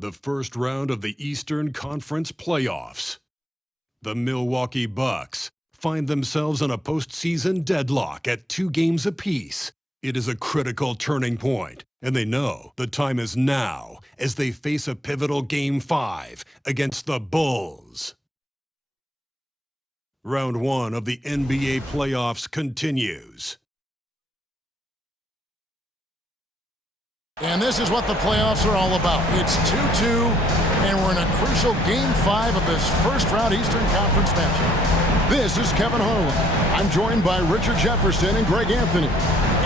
The first round of the Eastern Conference playoffs. The Milwaukee Bucks find themselves in a postseason deadlock at 2 games apiece. It is a critical turning point, and they know the time is now as they face a pivotal Game 5 against the Bulls. Round 1 of the NBA playoffs continues. And this is what the playoffs are all about. It's 2-2, and we're in a crucial Game 5 of this first-round Eastern Conference matchup. This is Kevin Harlan. I'm joined by Richard Jefferson and Greg Anthony.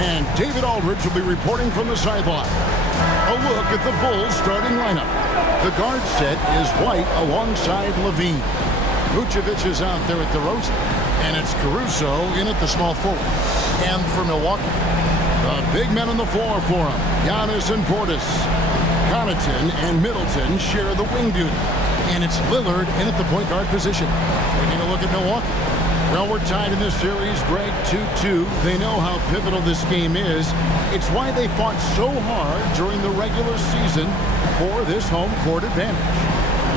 And David Aldridge will be reporting from the sideline. A look at the Bulls' starting lineup. The guard set is White alongside Levine. Vucevic is out there at DeRozan, and it's Caruso in at the small forward. And for Milwaukee, the big men on the floor for him, Giannis and Portis. Connaughton and Middleton share the wing duty. And it's Lillard in at the point guard position. Taking a look at Milwaukee. Well, we're tied in this series, Greg, 2-2. They know how pivotal this game is. It's why they fought so hard during the regular season for this home court advantage.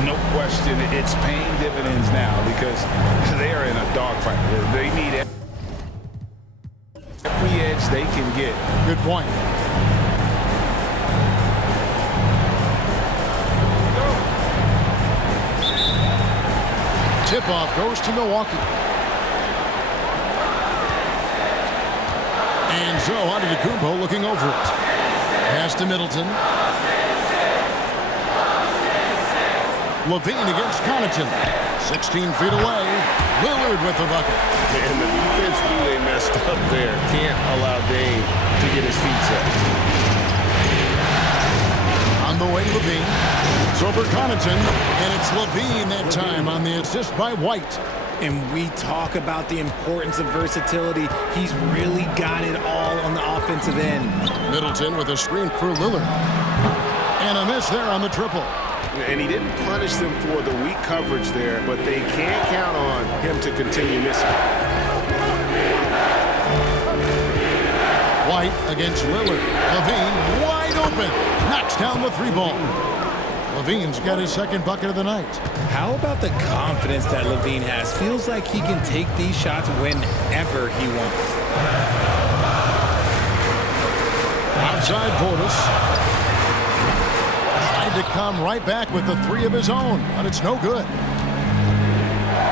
No question, it's paying dividends now because they are in a dogfight. They need every edge they can get. Good point. Tip-off goes to Milwaukee. And so Antetokounmpo looking over it. Pass to Middleton. Levine against Connaughton. 16 feet away. Lillard with the bucket. And the defense really messed up there. Can't allow Dame to get his feet set. On the wing, Levine. It's over Connaughton. And it's Levine that time on the assist by White. And we talk about the importance of versatility. He's really got it all on the offensive end. Middleton with a screen for Lillard. And a miss there on the triple. And he didn't punish them for the weak coverage there, but they can't count on him to continue missing. White against Lillard. Levine wide open. Knocks down the 3-ball. Levine's got his second bucket of the night. How about the confidence that Levine has? Feels like he can take these shots whenever he wants. Outside Portis. Tried to come right back with the 3 of his own, but it's no good.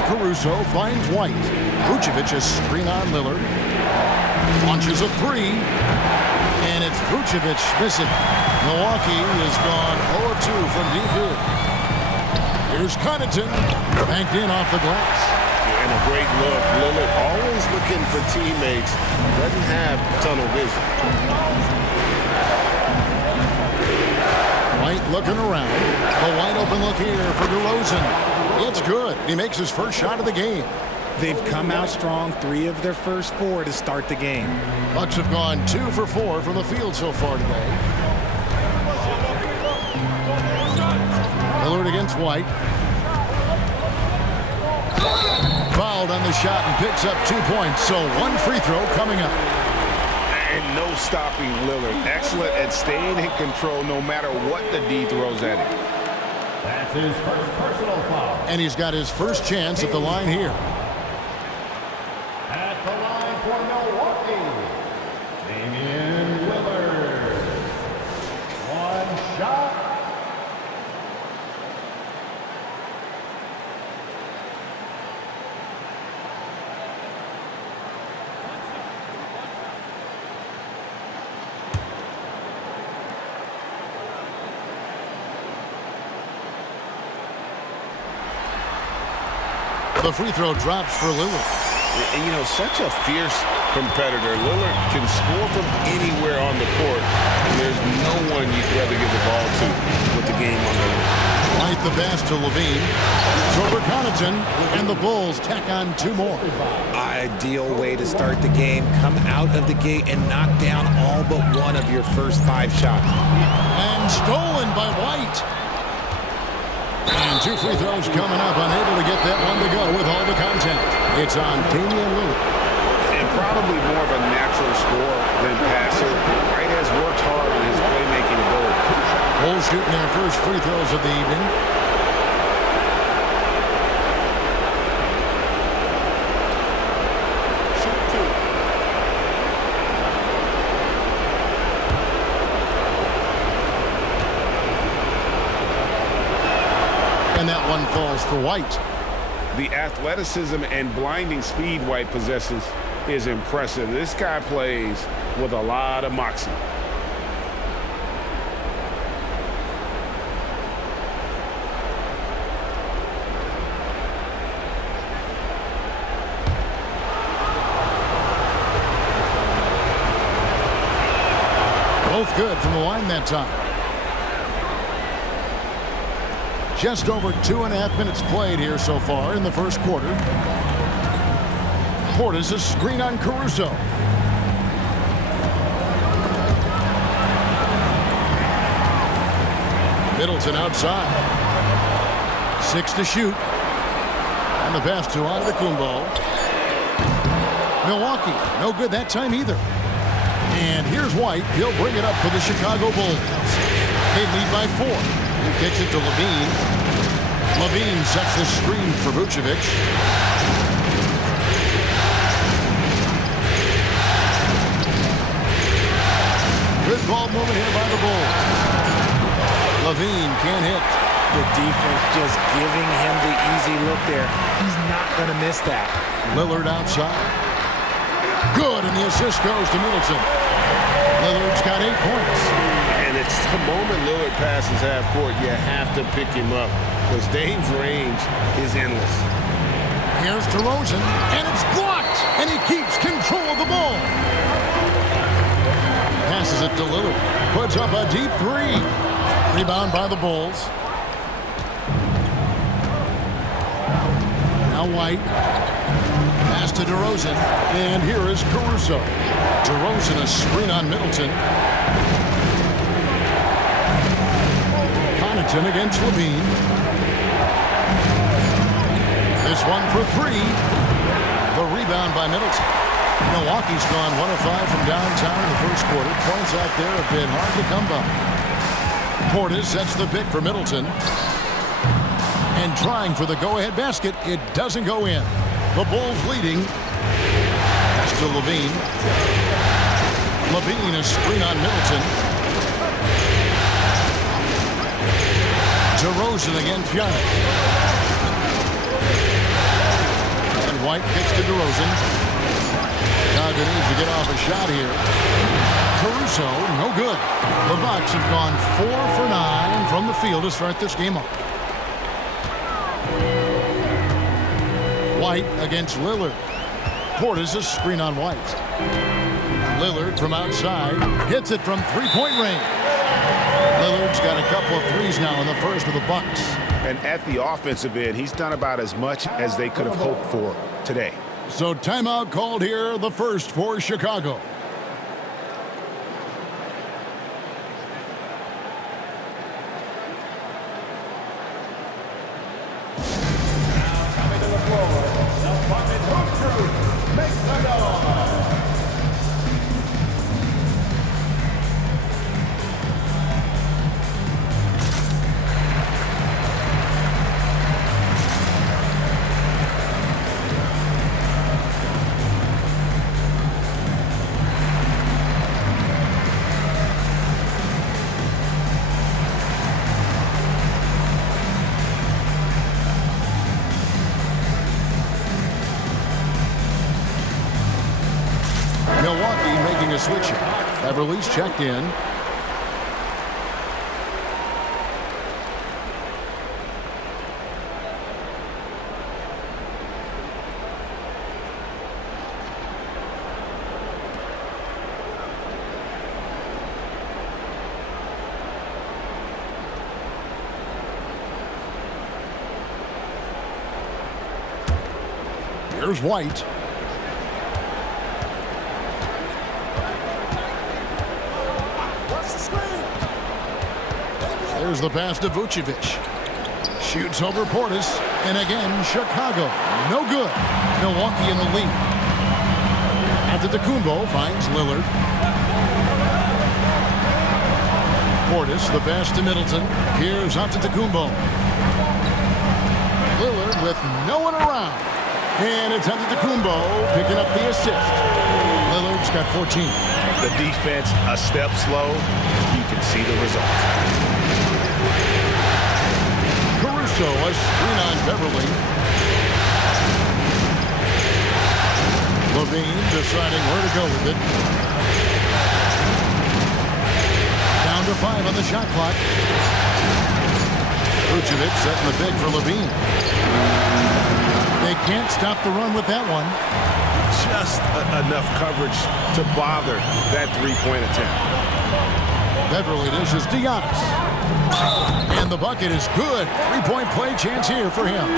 Caruso finds White. Vucevic is screen on Lillard. Launches a 3. And it's Vucevic missing. Milwaukee has gone 0 of 2 from deep here. Here's Connaughton, banked in off the glass. And a great look. Lillard always looking for teammates. Doesn't have tunnel vision. White looking around. A wide open look here for DeRozan. It's good. He makes his first shot of the game. They've come out strong, 3 of their first 4 to start the game. Bucks have gone 2 for 4 from the field so far today. Lillard against White. Fouled on the shot and picks up 2 points. So 1 free throw coming up. And no stopping Lillard. Excellent at staying in control no matter what the D throws at him. That's his first personal foul. And he's got his first chance at the line here. At the line for Milwaukee, Damian Lillard. 1 shot. The free throw drops for Lillard. You know, such a fierce competitor. Lillard can score from anywhere on the court. And there's no one you'd rather give the ball to with the game on the line. White the pass to Levine. It's over Connaughton, and the Bulls tack on 2 more. Ideal way to start the game. Come out of the gate and knock down all but one of your first 5 shots. And stolen by White. And 2 free throws coming up, unable to get that one to go with all the contact. It's on Damian Lillard. And probably more of a natural scorer than passer. White has worked hard on his playmaking ability. Bulls shooting their first free throws of the evening. And that one falls for White. The athleticism and blinding speed White possesses is impressive. This guy plays with a lot of moxie. Both good from the line that time. Just over 2.5 minutes played here so far in the first quarter. Portis a screen on Caruso. Middleton outside. 6 to shoot. And the pass to Antetokounmpo. Milwaukee, no good that time either. And here's White. He'll bring it up for the Chicago Bulls. They lead by 4. He kicks it to Levine. Levine sets the screen for Vucevic. Good ball movement here by the Bulls. Levine can't hit. The defense just giving him the easy look there. He's not going to miss that. Lillard outside. Good, and the assist goes to Middleton. Lillard's got 8 points. And it's the moment Lillard passes half court, you have to pick him up because Dame's range is endless. Here's DeRozan, and it's blocked, and he keeps control of the ball. Passes it to Lillard. Puts up a deep 3. Rebound by the Bulls. Now White. Pass to DeRozan. And here is Caruso. DeRozan a screen on Middleton. Connaughton against Levine. This one for 3. The rebound by Middleton. Milwaukee's gone 1 of 5 from downtown in the first quarter. Points out there have been hard to come by. Portis sets the pick for Middleton. And trying for the go-ahead basket, it doesn't go in. The Bulls leading. Pass to Levine. Levine a screen on Middleton. DeRozan against Giannis. And White kicks to DeRozan. Chicago needs to get off a shot here. Caruso, no good. The Bucks have gone 4 for 9 from the field to start this game off. White against Lillard. Portis a screen on White. Lillard from outside hits it from 3-point range. Lillard's got a couple of threes now in the first of the Bucks. And at the offensive end, he's done about as much as they could have hoped for today. So timeout called here, the first for Chicago. Coming to the floor, the Bucket Hoop Crew makes some noise. Milwaukee making a switch here. Beverly's checked in. Here's White. There's the pass to Vucevic. Shoots over Portis. And again, Chicago. No good. Milwaukee in the lead. Antetokounmpo finds Lillard. Portis, the pass to Middleton. Here's Antetokounmpo. Lillard with no one around. And it's Antetokounmpo picking up the assist. Lillard's got 14. The defense a step slow. You can see the result. Caruso, a screen on Beverly. Levine deciding where to go with it. Down to 5 on the shot clock. Vucevic setting the big for Levine. They can't stop the run with that one. Just enough coverage to bother that three-point attempt. Beverly dishes Giannis. And the bucket is good. Three-point play chance here for him.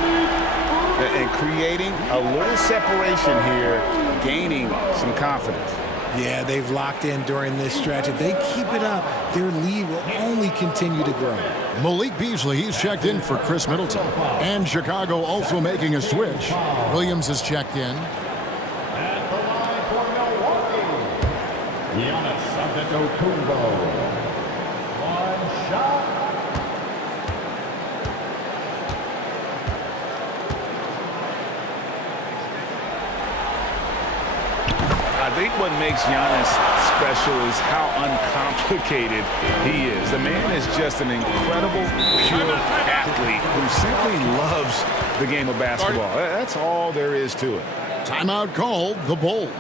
And creating a little separation here, gaining some confidence. Yeah, they've locked in during this stretch. If they keep it up, their lead will only continue to grow. Malik Beasley, he's checked in for Chris Middleton. And Chicago also making a switch. Williams is checked in. At the line for Milwaukee, Giannis Antetokounmpo. One shot. I think what makes Giannis special is how uncomplicated he is. The man is just an incredible, pure athlete who simply loves the game of basketball. That's all there is to it. Timeout called, the Bulls.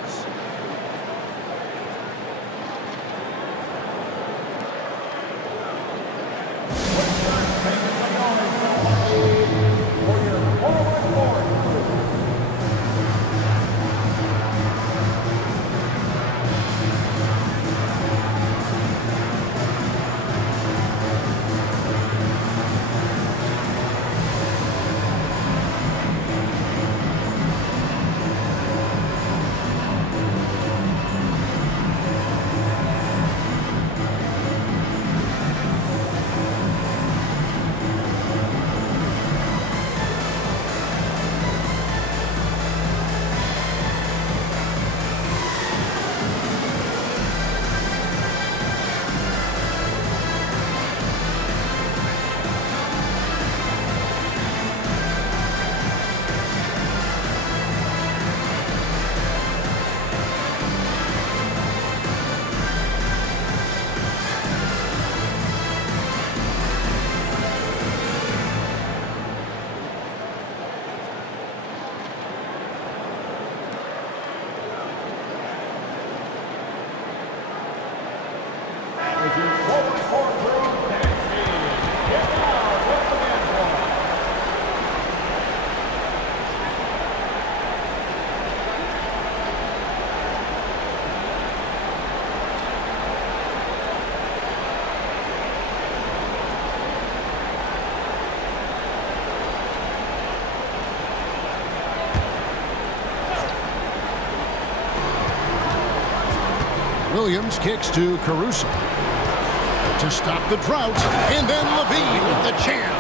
Williams kicks to Caruso to stop the drought, and then Levine with the jam.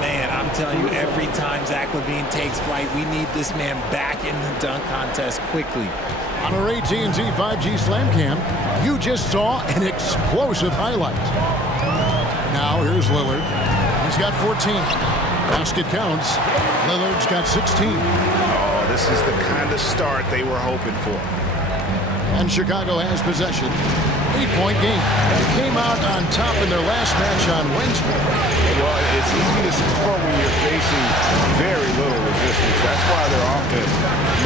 Man, I'm telling you, every time Zach LaVine takes flight, we need this man back in the dunk contest quickly. On our AT&T 5G Slam Cam, you just saw an explosive highlight. Now here's Lillard. He's got 14. Basket counts. Lillard's got 16. Oh, this is the kind of start they were hoping for. And Chicago has possession. 8-point game. They came out on top in their last match on Wednesday. Well, it's easy to score when you're facing very little resistance. That's why their offense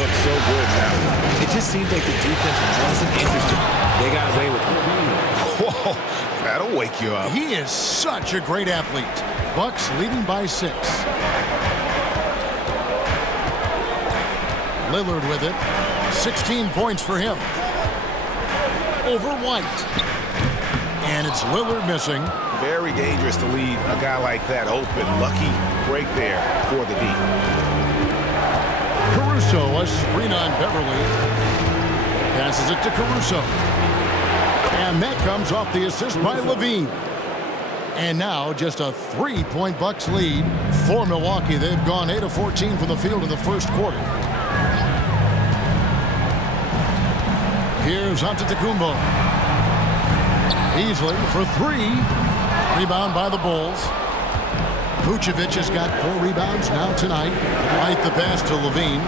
looks so good now. It just seems like the defense wasn't interested. They got away with it. Whoa, that'll wake you up. He is such a great athlete. Bucks leading by 6. Lillard with it. 16 points for him. Over White. And it's Lillard missing. Very dangerous to leave a guy like that open. Lucky break there for the D. Caruso, a screen on Beverly. Passes it to Caruso. And that comes off the assist by Levine. And now just a 3-point Bucks lead for Milwaukee. They've gone 8 of 14 from the field in the first quarter. Here's Antetokounmpo. Beasley for three. Rebound by the Bulls. Vucevic has got 4 rebounds now tonight. Right the pass to Levine.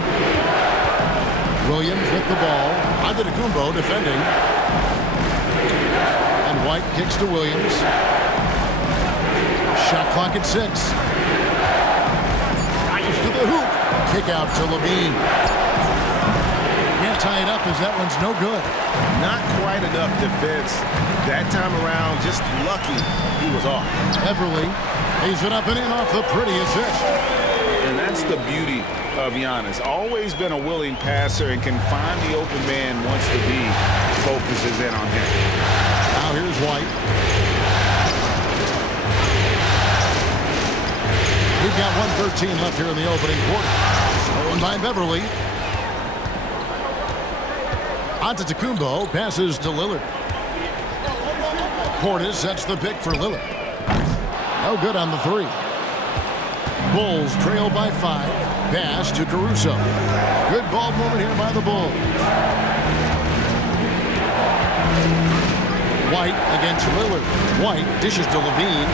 Williams with the ball. Antetokounmpo defending. And White kicks to Williams. Shot clock at 6. Drives to the hoop. Kick out to Levine. Can't tie it up as that one's no good. Not quite enough defense. That time around, just lucky he was off. Beverly lays it up and in off the pretty assist. And that's the beauty of Giannis. Always been a willing passer and can find the open man once the B focuses in on him. Now here's White. We've got 1:13 left here in the opening quarter. Stolen by Beverly. Antetokounmpo passes to Lillard. Portis sets the pick for Lillard. No good on the 3. Bulls trail by 5. Pass to Caruso. Good ball movement here by the Bulls. White against Lillard. White dishes to Levine.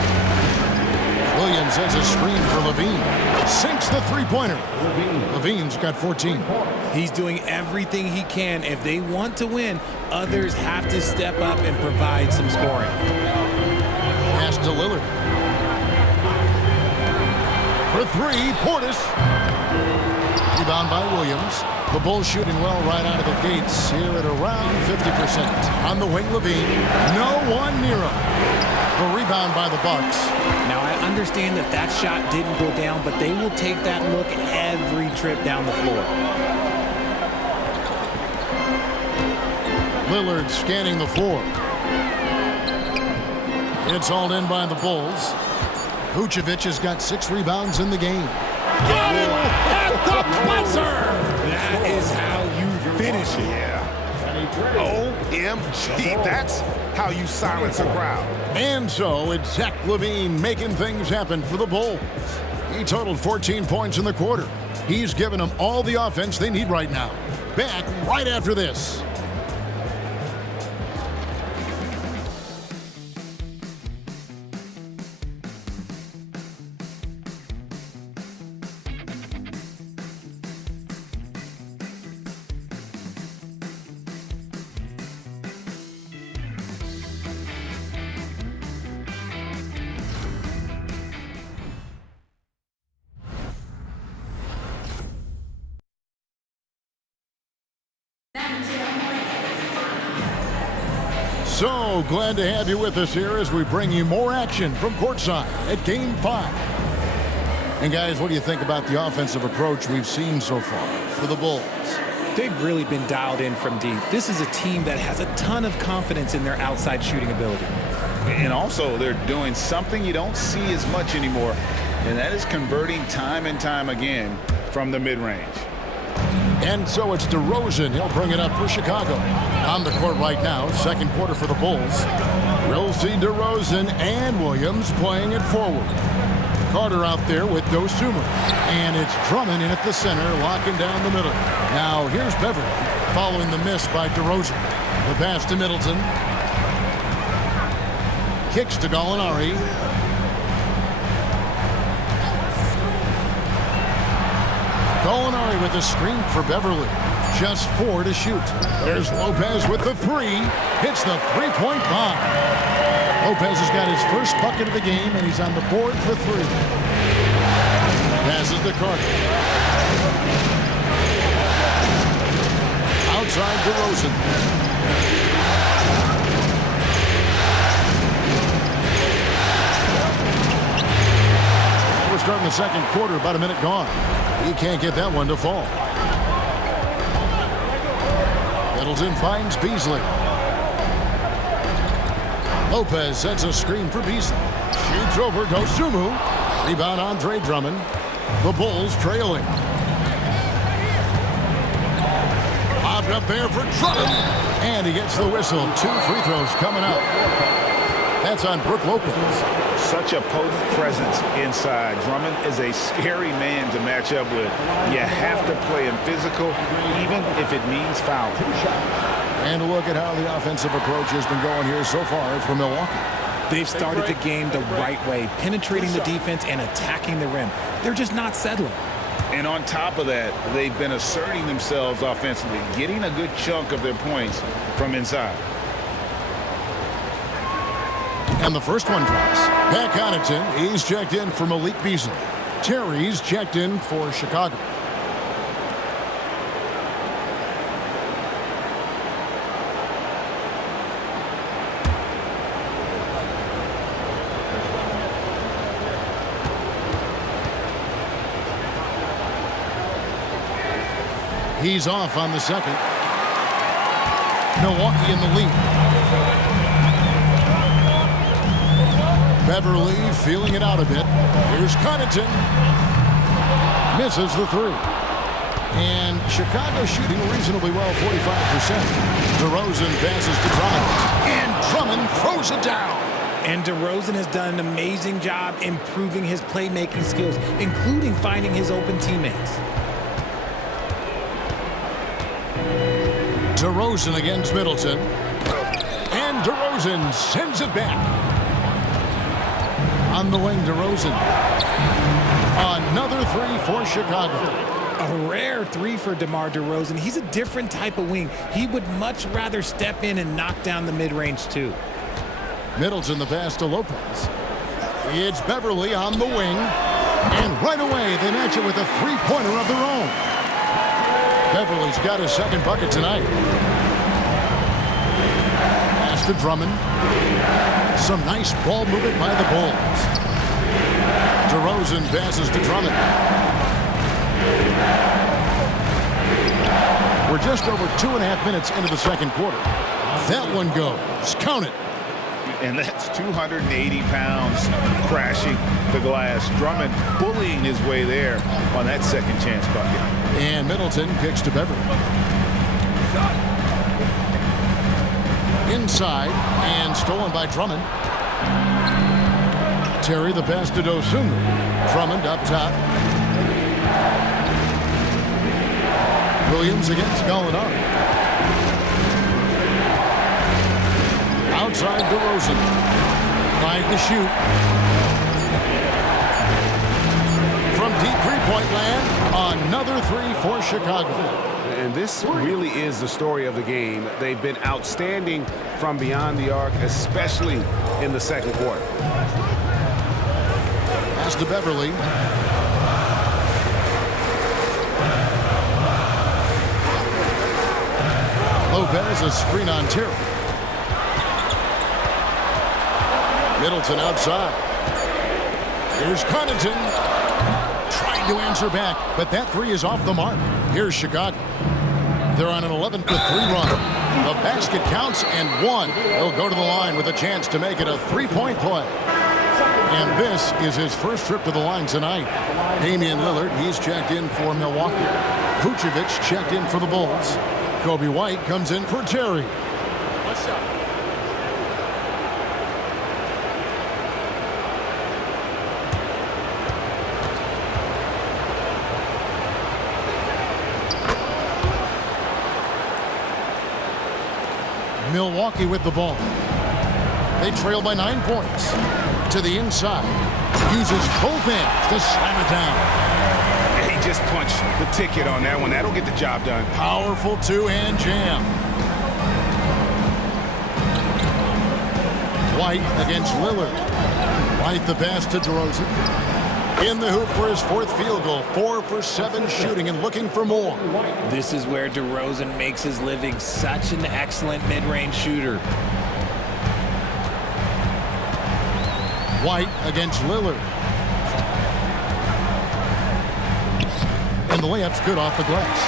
Williams sets a screen for Levine. Sinks the three-pointer. Levine's got 14. He's doing everything he can. If they want to win, others have to step up and provide some scoring. Pass to Lillard. For 3, Portis. Rebound by Williams. The Bulls shooting well right out of the gates here at around 50%. On the wing, Levine. No one near him. The rebound by the Bucks. Now, I understand that that shot didn't go down, but they will take that look every trip down the floor. Lillard scanning the floor. It's all in by the Bulls. Vucevic has got 6 rebounds in the game. Got him at the buzzer! That is how you finish it. Yeah. OMG, that's how you silence a crowd. And so it's Zach LaVine making things happen for the Bulls. He totaled 14 points in the quarter. He's given them all the offense they need right now. Back right after this. So glad to have you with us here as we bring you more action from courtside at Game 5. And guys, what do you think about the offensive approach we've seen so far for the Bulls? They've really been dialed in from deep. This is a team that has a ton of confidence in their outside shooting ability. And also, they're doing something you don't see as much anymore, and that is converting time and time again from the mid-range. And so it's DeRozan. He'll bring it up for Chicago. On the court right now, second quarter for the Bulls. We'll see DeRozan and Williams playing it forward. Carter out there with Dosunmu. And it's Drummond in at the center, locking down the middle. Now here's Beverly, following the miss by DeRozan. The pass to Middleton. Kicks to Gallinari. Gallinari with a screen for Beverly. Just 4 to shoot. There's Lopez with the 3. Hits the three-point bomb. Lopez has got his first bucket of the game, and he's on the board for 3. Passes to Carter. Outside DeRozan. We're starting the second quarter, about a minute gone. He can't get that one to fall. Middleton finds Beasley. Lopez sets a screen for Beasley. Shoots over Dosunmu. Rebound Andre Drummond. The Bulls trailing. Lobbed up there for Drummond. And he gets the whistle. 2 free throws coming up. That's on Brook Lopez. Such a potent presence inside. Drummond is a scary man to match up with. You have to play him physical, even if it means fouling. And a look at how the offensive approach has been going here so far for Milwaukee. They've started the game the right way, penetrating the defense and attacking the rim. They're just not settling. And on top of that, they've been asserting themselves offensively, getting a good chunk of their points from inside. And the first one drops. Pat Connaughton, he's checked in for Malik Beasley. Terry's checked in for Chicago. He's off on the second. Milwaukee in the lead. Beverly feeling it out a bit. Here's Connaughton. Misses the three. And Chicago shooting reasonably well, 45%. DeRozan passes to Drummond. And Drummond throws it down. And DeRozan has done an amazing job improving his playmaking skills, including finding his open teammates. DeRozan against Middleton. And DeRozan sends it back. On the wing, DeRozan. Another three for Chicago. A rare three for DeMar DeRozan. He's a different type of wing. He would much rather step in and knock down the mid-range too. Middleton the pass to Lopez. It's Beverly on the wing. And right away, they match it with a three-pointer of their own. Beverly's got his second bucket tonight. Pass to Drummond. Some nice ball movement by the Bulls. DeRozan passes to Drummond. We're just over 2.5 minutes into the second quarter. That one goes. Count it. And that's 280 pounds crashing the glass. Drummond bullying his way there on that second chance bucket. And Middleton kicks to Beverly. Inside and stolen by Drummond. Terry the pass to Dosunmu. Drummond up top. Williams against Gallinari. Outside DeRozan. 5 to shoot. From deep three-point land, another three for Chicago. And this really is the story of the game. They've been outstanding from beyond the arc, especially in the second quarter. Pass to Beverly. Lopez, a screen on Terry. Middleton outside. Here's Connaughton. Trying to answer back, but that three is off the mark. Here's Chicago. They're on an 11-3 run. The basket counts and one. He'll go to the line with a chance to make it a three-point play. And this is his first trip to the line tonight. Damian Lillard, he's checked in for Milwaukee. Vucevic checked in for the Bulls. Kobe White comes in for Terry. What's up? Milwaukee with the ball. They trail by 9 points. To the inside. Uses both hands to slam it down. He just punched the ticket on that one. That'll get the job done. Powerful two-hand jam. White against Lillard. White the pass to DeRozan. In the hoop for his fourth field goal. 4 for 7 shooting and looking for more. This is where DeRozan makes his living. Such an excellent mid-range shooter. White against Lillard. And the layup's good off the glass.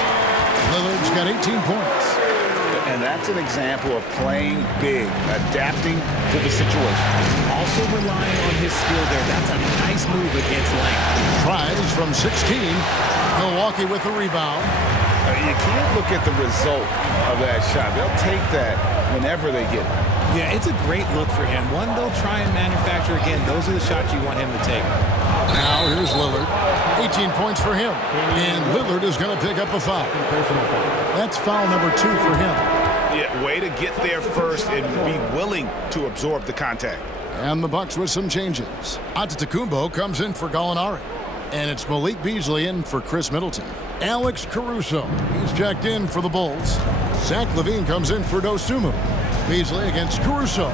Lillard's got 18 points. And that's an example of playing big, adapting to the situation. Also relying on his skill there. That's a nice move against length. Tries from 16. Milwaukee with the rebound. You can't look at the result of that shot. They'll take that whenever they get it. Yeah, it's a great look for him. One they'll try and manufacture again. Those are the shots you want him to take. Now here's Lillard. 18 points for him. And Lillard is going to pick up a foul. That's foul number 2 for him. Yeah, way to get there first and be willing to absorb the contact. And the Bucks with some changes. Antetokounmpo comes in for Gallinari. And it's Malik Beasley in for Chris Middleton. Alex Caruso, he's checked in for the Bulls. Zach LaVine comes in for Dosunmu. Beasley against Caruso.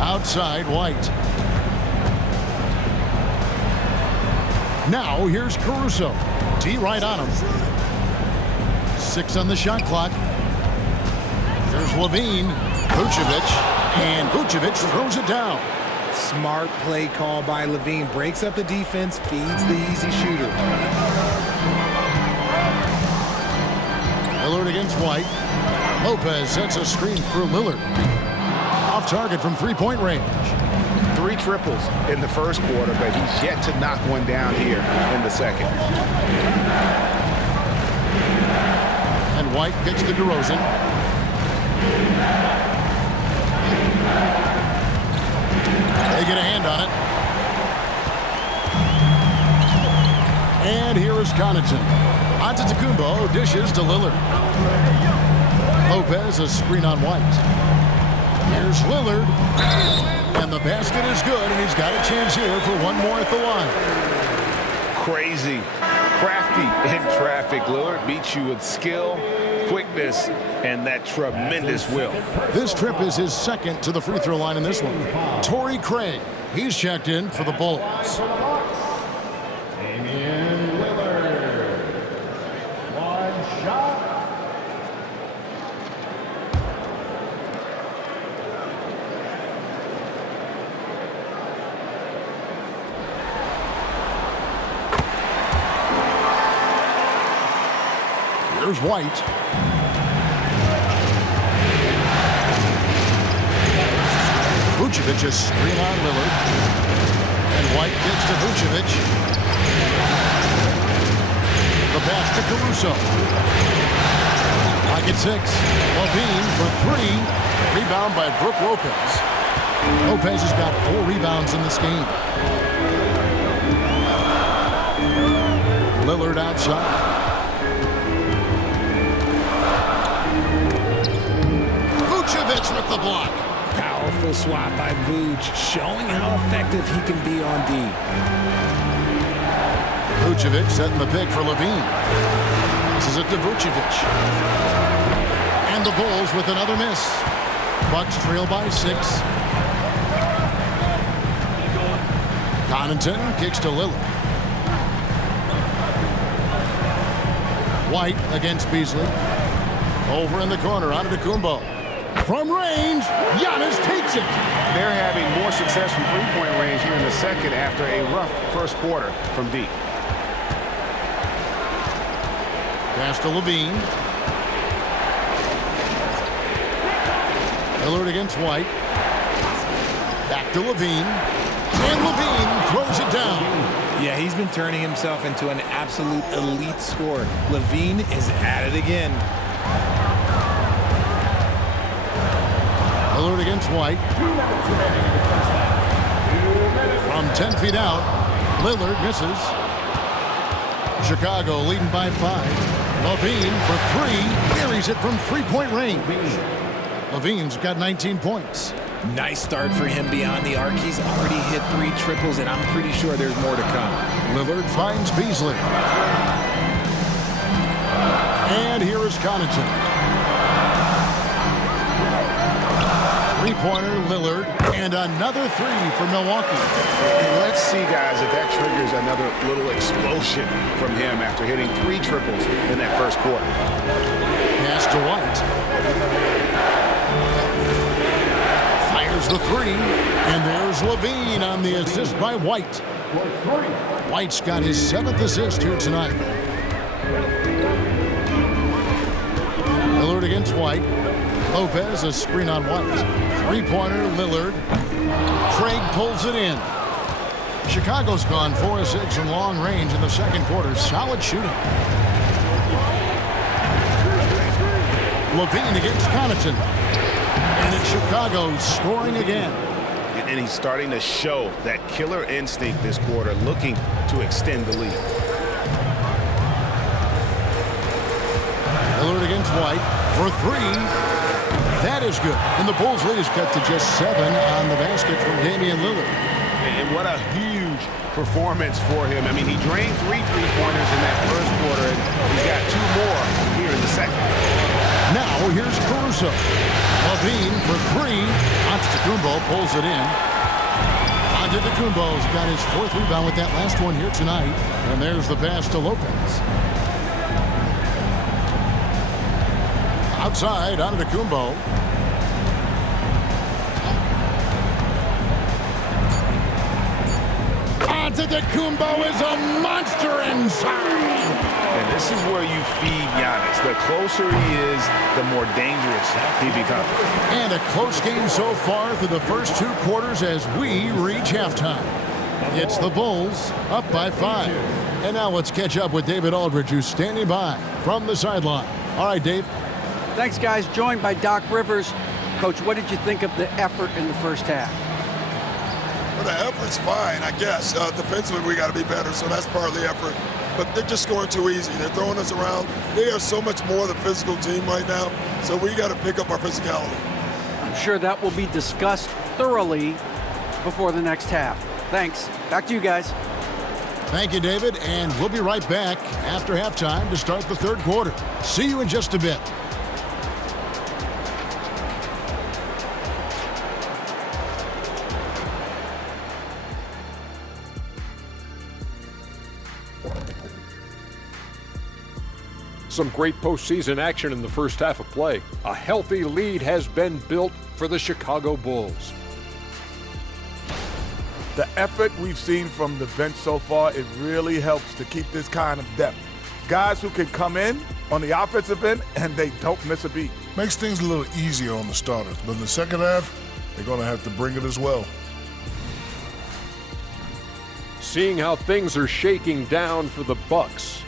Outside, White. Now here's Caruso. T right on him. 6 on the shot clock. There's LaVine. Vucevic. And Vucevic throws it down. Smart play call by LaVine. Breaks up the defense, feeds the easy shooter. Lillard against White. Lopez sets a screen for Lillard. Off target from three-point range. 3 triples in the first quarter, but he's yet to knock one down here in the second. And White kicks to DeRozan. They get a hand on it. And here is Connaughton. Antetokounmpo dishes to Lillard. Lopez a screen on White. Here's Lillard. And the basket is good, and he's got a chance here for one more at the line. Crazy, crafty in traffic. Lillard beats you with skill, quickness, and that tremendous will. This trip is his second to the free throw line in this one. Torrey Craig, he's checked in for the Bulls. Damian Lillard. 1 shot. Here's White. Vucevic is screen on Lillard. And White gets to Vucevic. The pass to Caruso. Pocket 6. LaVine for 3. Rebound by Brook Lopez. Lopez has got 4 rebounds in this game. Lillard outside. Vucevic with the block. Powerful swat by Vooch, showing how effective he can be on D. Vucevic setting the pick for LaVine. This is it to Vucevic. And the Bulls with another miss. Bucks trail by 6. Connaughton kicks to Lillard. White against Beasley. Over in the corner, Antetokounmpo. From range, Giannis takes it. They're having more success from three-point range here in the second after a rough first quarter from deep. Pass to LaVine. Lillard against White. Back to LaVine. And LaVine throws it down. Yeah, he's been turning himself into an absolute elite scorer. LaVine is at it again. Lillard against White. From 10 feet out, Lillard misses. Chicago leading by 5. LaVine for 3. Buries it from three-point range. LaVine's got 19 points. Nice start for him beyond the arc. He's already hit 3 triples, and I'm pretty sure there's more to come. Lillard finds Beasley. And here is Connaughton. Three-pointer, Lillard, and another 3 for Milwaukee. And let's see, guys, if that triggers another little explosion from him after hitting 3 triples in that first quarter. Pass to White. Fires the 3, and there's LaVine on the assist by White. White's got his 7th assist here tonight. Lillard against White. Lopez, a screen on White. Three-pointer, Lillard. Craig pulls it in. Chicago's gone 4 of 6 from long range in the second quarter. Solid shooting. LaVine against Connaughton. And it's Chicago scoring again. And he's starting to show that killer instinct this quarter, looking to extend the lead. Lillard against White for three. That is good. And the Bulls' lead is cut to just 7 on the basket from Damian Lillard. And what a huge performance for him. I mean, he drained 3 3-pointers in that first quarter, and he's got 2 more here in the second. Now here's Caruso. Levine for 3. Antetokounmpo pulls it in. Antetokounmpo's got his 4th rebound with that last one here tonight. And there's the pass to Lopez. Outside, Antetokounmpo. Antetokounmpo is a monster inside. And this is where you feed Giannis. The closer he is, the more dangerous he becomes. And a close game so far through the first 2 quarters as we reach halftime. It's the Bulls up by 5. And now let's catch up with David Aldridge, who's standing by from the sideline. All right, Dave. Thanks, guys. Joined by Doc Rivers. Coach, what did you think of the effort in the first half? Well, the effort's fine, I guess. Defensively, we got to be better, so that's part of the effort. But they're just scoring too easy. They're throwing us around. They are so much more the physical team right now, so we got to pick up our physicality. I'm sure that will be discussed thoroughly before the next half. Thanks. Back to you guys. Thank you, David, and we'll be right back after halftime to start the 3rd quarter. See you in just a bit. Some great postseason action in the first half of play. A healthy lead has been built for the Chicago Bulls. The effort we've seen from the bench so far, it really helps to keep this kind of depth. Guys who can come in on the offensive end and they don't miss a beat. Makes things a little easier on the starters, but in the second half, they're going to have to bring it as well. Seeing how things are shaking down for the Bucks,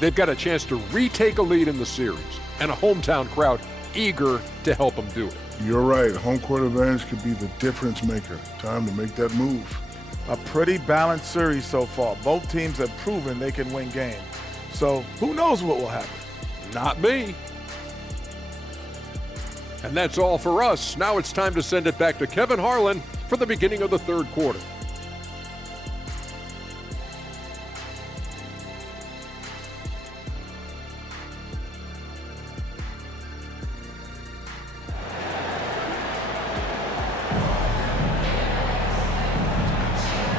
they've got a chance to retake a lead in the series, and a hometown crowd eager to help them do it. You're right. Home court advantage could be the difference maker. Time to make that move. A pretty balanced series so far. Both teams have proven they can win games. So who knows what will happen? Not me. And that's all for us. Now it's time to send it back to Kevin Harlan for the beginning of the 3rd quarter.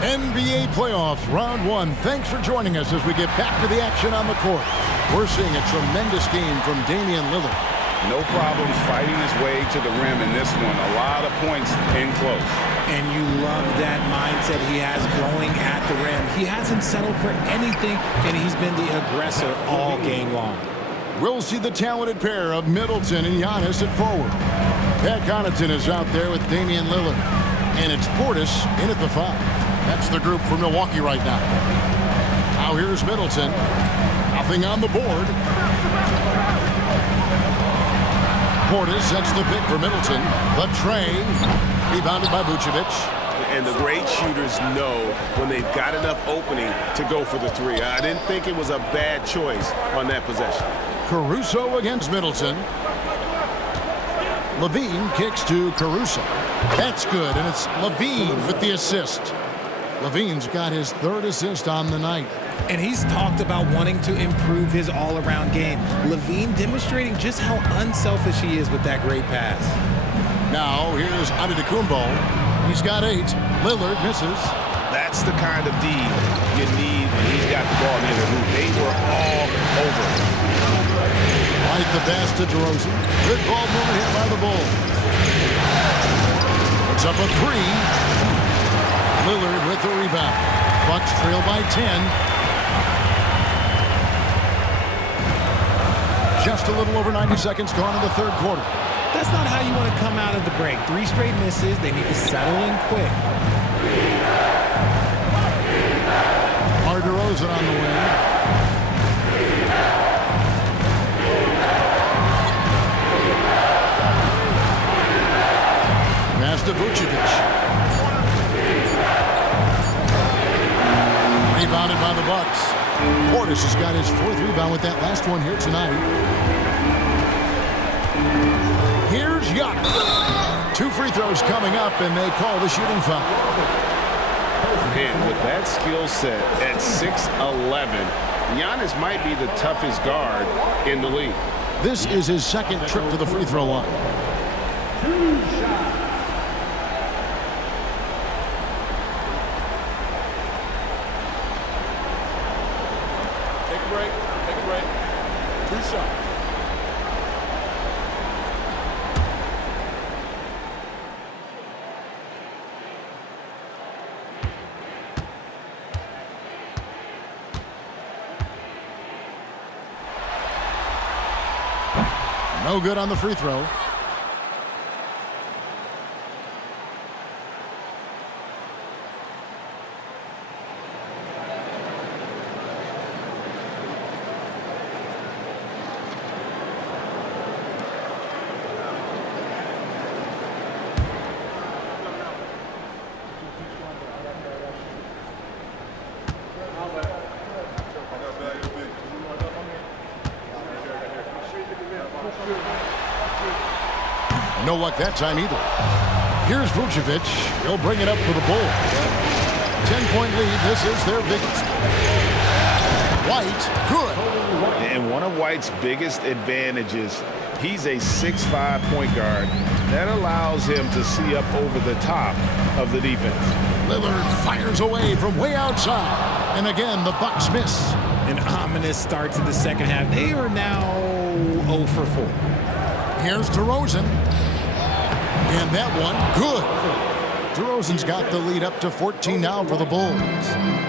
NBA playoffs, round 1. Thanks for joining us as we get back to the action on the court. We're seeing a tremendous game from Damian Lillard. No problems fighting his way to the rim in this one. A lot of points in close. And you love that mindset he has going at the rim. He hasn't settled for anything, and he's been the aggressor all game long. We'll see the talented pair of Middleton and Giannis at forward. Pat Connaughton is out there with Damian Lillard. And it's Portis in at the 5. That's the group for Milwaukee right now. Now here's Middleton. Nothing on the board. Portis sets the pick for Middleton. The tray. Rebounded by Vucevic. And the great shooters know when they've got enough opening to go for the 3. I didn't think it was a bad choice on that possession. Caruso against Middleton. Levine kicks to Caruso. That's good, and it's Levine with the assist. Levine's got his 3rd assist on the night. And he's talked about wanting to improve his all-around game. Levine demonstrating just how unselfish he is with that great pass. Now here's Antetokounmpo. He's got 8. Lillard misses. That's the kind of D you need when he's got the ball near the hoop. They were all over. Right, the pass to DeRozan. Good ball movement here by the Bulls. Puts up a 3. Lillard with the rebound. Bucks trail by 10. Just a little over 90 seconds gone in the 3rd quarter. That's not how you want to come out of the break. 3 straight misses. They need to settle in quick. DeRozan on the wing. Pass to Vucevic. Rebounded by the Bucks. Portis has got his 4th rebound with that last one here tonight. Here's Giannis. 2 free throws coming up, and they call the shooting foul. And with that skill set at 6'11", Giannis might be the toughest guard in the league. This is his 2nd trip to the free throw line. Take a break. Take a break. 2 shots. No good on the free throw. No luck that time either. Here's Vucevic. He'll bring it up for the Bulls. 10-point lead. This is their biggest. White, good. And one of White's biggest advantages, he's a 6'5" point guard. That allows him to see up over the top of the defense. Lillard fires away from way outside. And again, the Bucks miss. An ominous start to the second half. They are now 0 for 4. Here's DeRozan. And that one, good. DeRozan's got the lead up to 14 now for the Bulls.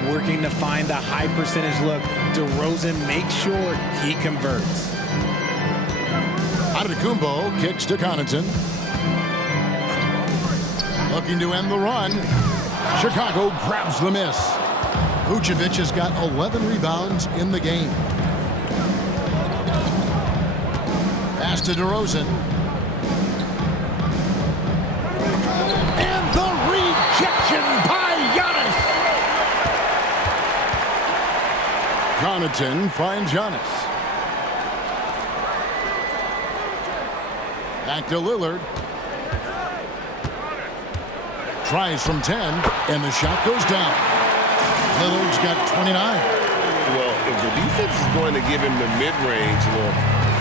Working to find the high percentage look. DeRozan makes sure he converts. Antetokounmpo kicks to Connaughton. Looking to end the run. Chicago grabs the miss. Vucevic has got 11 rebounds in the game. Pass to DeRozan. And the rejection by Giannis. Connaughton finds Giannis. Back to Lillard. Tries from 10, and the shot goes down. Lillard's got 29. Well, if the defense is going to give him the mid-range look,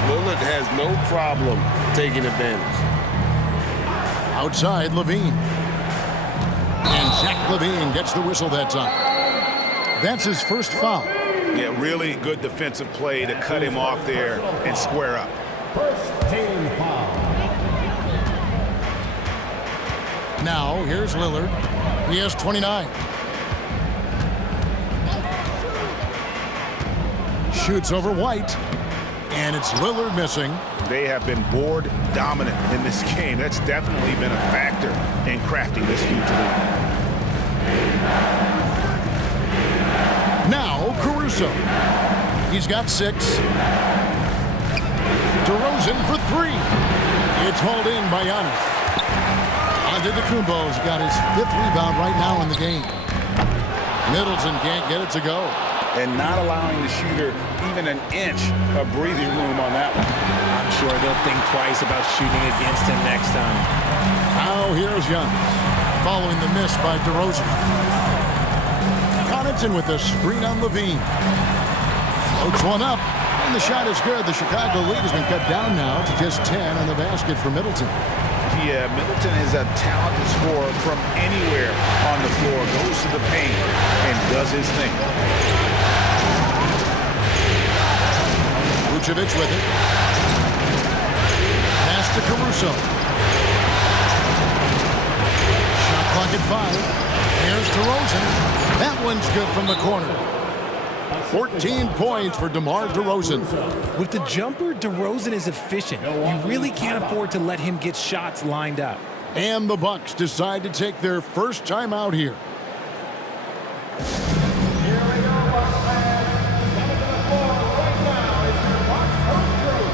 Lillard has no problem taking advantage. Outside, Levine. And Zach Levine gets the whistle that time. That's his first foul. Yeah, really good defensive play to cut him off there and square up. First team foul. Now, here's Lillard. He has 29. Shoots over White. And it's Lillard missing. They have been board dominant in this game. That's definitely been a factor in crafting this huge lead. Now, Caruso. He's got 6. DeRozan for 3. It's hauled in by Giannis. Antetokounmpo's got his 5th rebound right now in the game. Middleton can't get it to go. And not allowing the shooter even an inch of breathing room on that one. I'm sure they'll think twice about shooting against him next time. Now here's Giannis, following the miss by DeRozan. Connaughton with a screen on Levine. Floats one up, and the shot is good. The Chicago lead has been cut down now to just 10 on the basket for Middleton. Yeah, Middleton is a talented scorer from anywhere on the floor. Goes to the paint and does his thing. Vucevic with it. Pass to Caruso. Shot clock at 5. Here's DeRozan. That one's good from the corner. 14 points for DeMar DeRozan. With the jumper, DeRozan is efficient. You really can't afford to let him get shots lined up. And the Bucks decide to take their first time out here. Here we go, Bucks fans. Coming to the floor right now is the Bucks home crew.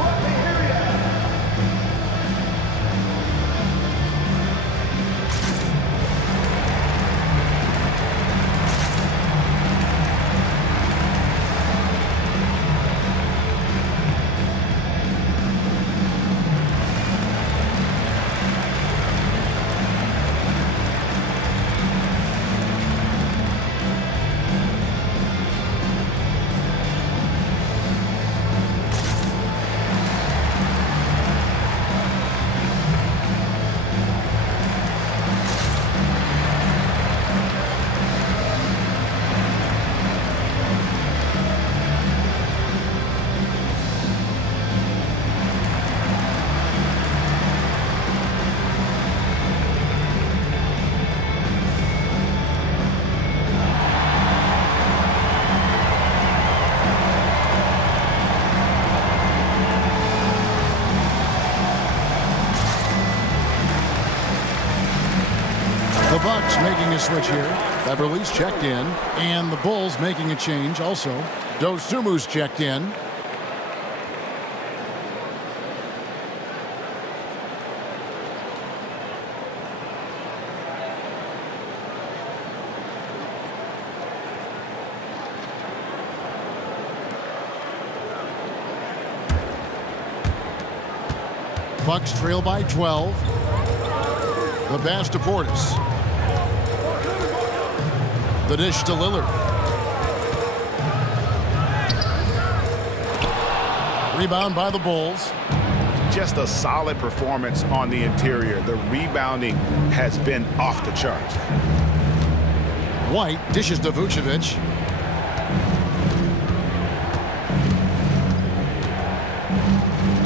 Let me hear ya. Bucks making a switch here. Beverly's checked in. And the Bulls making a change also. Dosumu's checked in. Bucks trail by 12. The pass to Portis. The dish to Lillard. Rebound by the Bulls. Just a solid performance on the interior. The rebounding has been off the charts. White dishes to Vucevic.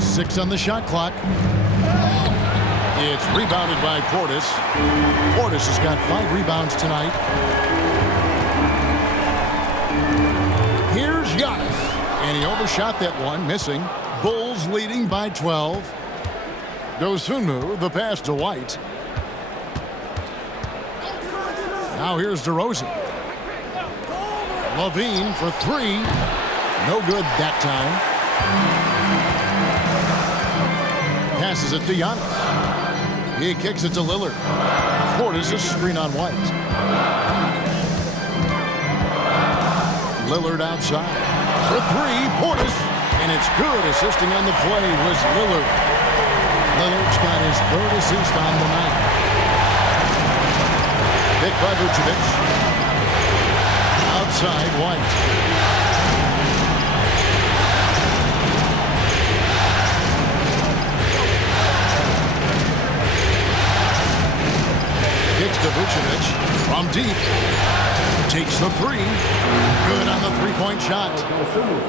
Six on the shot clock. It's rebounded by Portis. Portis has got 5 rebounds tonight. Here's Giannis. And he overshot that one, missing. Bulls leading by 12. Dosunmu, the pass to White. Now here's DeRozan. Levine for 3. No good that time. Passes it to Giannis. He kicks it to Lillard. Portis a screen on White. Lillard outside. For 3, Portis. And it's good. Assisting on the play was Lillard. Lillard's got his 3rd assist on the night. Picked by Vucevic. Outside White. Kicks to Vucevic from deep. Takes the 3. Good on the 3-point shot.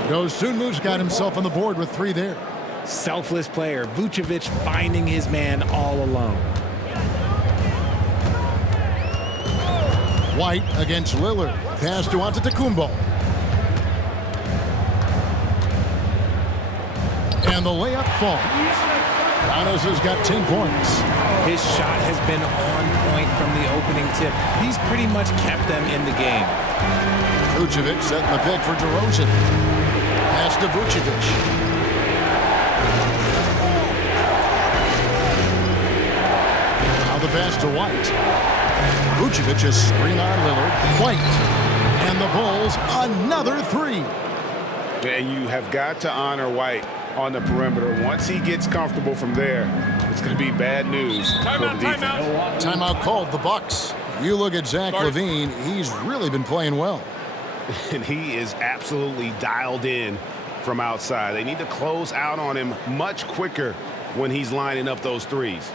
Dosumu's got himself on the board with 3 there. Selfless player. Vucevic finding his man all alone. White against Lillard. Pass to Antetokounmpo. And the layup falls. Giannis has got 10 points. His shot has been on point from the opening tip. He's pretty much kept them in the game. Vucevic setting the pick for DeRozan. Pass to Vucevic. Now the pass to White. Vucevic is screen on Lillard. White. And the Bulls another 3. And you have got to honor White on the perimeter. Once he gets comfortable from there, it's going to be bad news for the defense. Timeout called the Bucks. You look at Zach LaVine, he's really been playing well. And he is absolutely dialed in from outside. They need to close out on him much quicker when he's lining up those threes.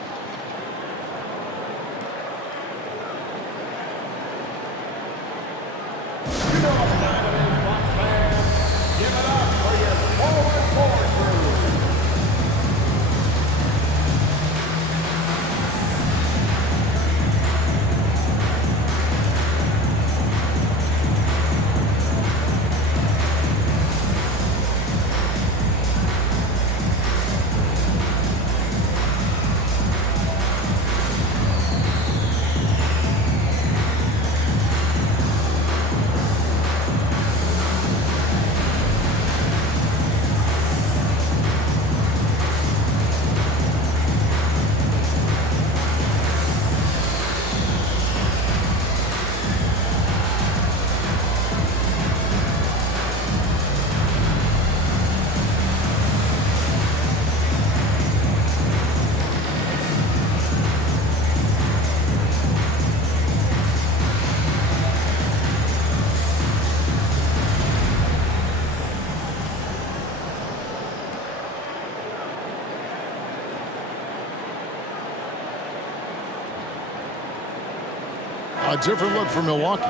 A different look for Milwaukee.